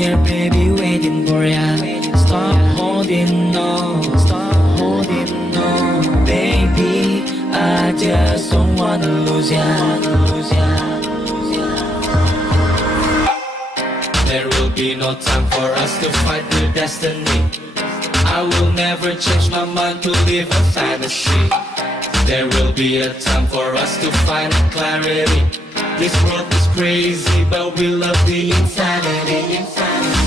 near, baby, waiting for ya. Stop holding on, baby. I just don't wanna lose ya. There will be no time for us to fight with destiny. I will never change my mind to live a fantasy. There will be a time for us to find clarity. This world is crazy, but we love the insanity.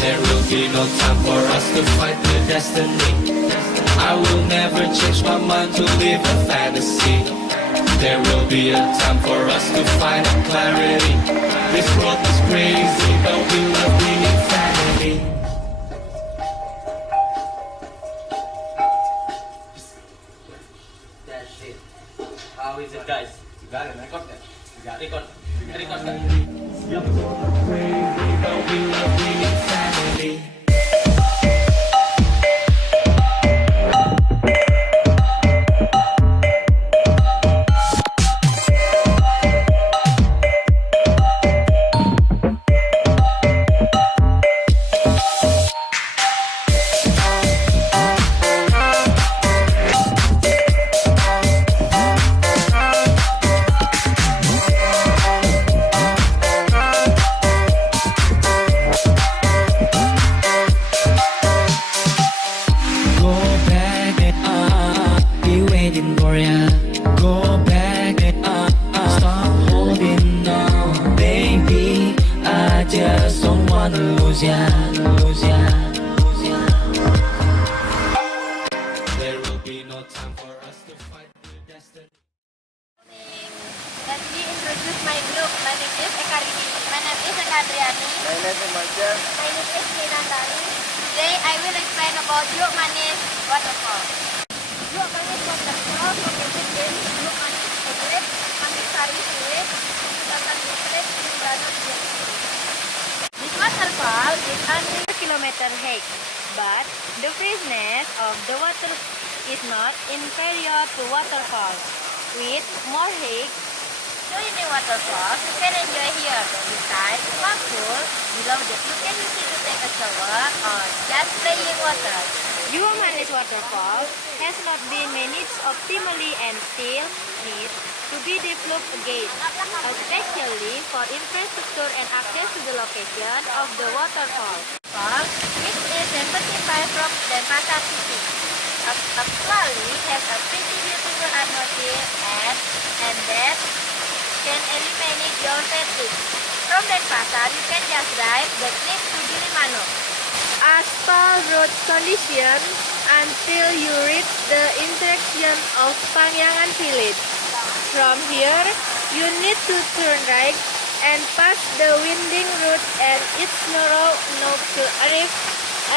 There will be no time for us to fight with destiny. I will never change my mind to live a fantasy. There will be a time for us to find clarity. This world is crazy, but we love the insanity. That's it. How is it, guys? Got it, record that. Record. Record, guys. Crazy, but we love the insanity. There will be no time for us to fight with destiny. Let me introduce my group. My name is My name is Ekadriani. My name is Marcel. My name is Kinandari. Today I will explain about Juwuk Manis waterfall. Juwuk Manis waterfall located in Juwuk Manis Village, Manggis Sari Village, Pekutatan District, Jembrana. This waterfall is only 1 kilometer high, but the freshness of the water is not inferior to waterfall. With more height, during the waterfall, you can enjoy here. Besides swimming pool, below that you can use it to take a shower or just play in water. Juwuk Manis waterfall has not been managed optimally and still needs to be developed again, especially for infrastructure and access to the location of the waterfall. Which is 75 from Denpasar City. Actually has a pretty beautiful atmosphere and that can eliminate your fatigue. From Denpasar, you can just drive the cliff to Gilimanuk. Aspal road condition until you reach the intersection of Pangyangan Village. From here, you need to turn right and pass the winding road and it's narrow enough to arrive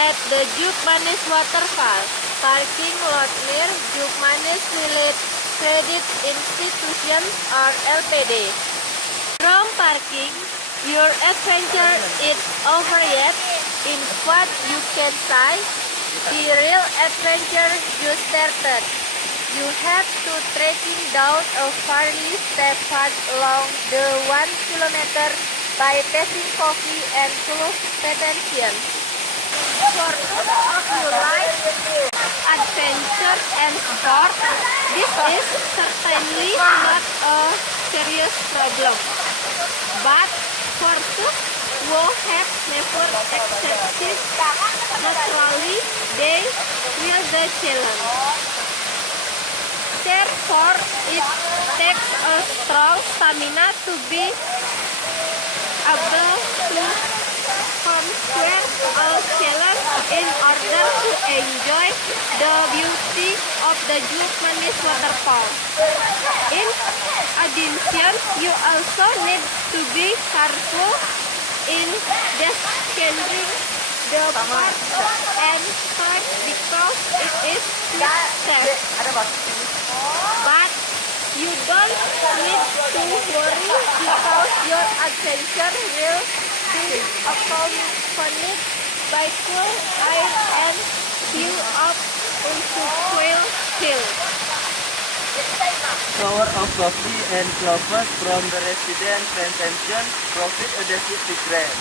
at the Juwuk Manis waterfall. Parking lot near Juwuk Manis Village Credit Institution or LPD. From parking, your adventure is over yet. In what you can say, the real adventure just started. You have to trekking down a fairly steep path along the 1 kilometer by passing coffee and close pedestrian. For those of you like adventure and sport, this is certainly not a serious problem. But for those who have never exercised naturally, they will the challenge. Therefore, it takes a strong stamina to be able to conquer all challenge in order to enjoy the beauty of the Juwuk Manis waterfall. In addition, you also need to be careful in descending the path and start because it is safe. But you don't need to worry because your adventure will be accompanied by cool air and view up into Quail Hill. Flower of coffee and clovers from the resident plantation profit a decade grand.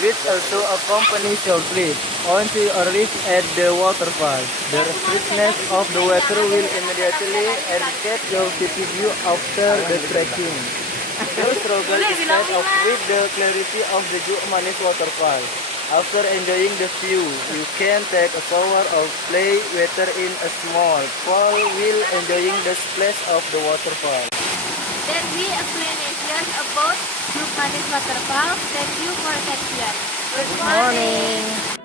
which also accompanies your trip. Once you arrive at the waterfall, the freshness of the water will immediately enhance your city view after the trekking. Your struggle is set off with the clarity of the Juwuk Manis waterfall. After enjoying the view, you can take a shower or play water in a small pool while enjoying the splash of the waterfall. That we explanation about Juwuk Manis waterfall. Thank you for attention. Good morning.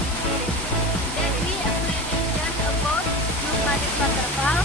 That we explanation about Juwuk Manis waterfall.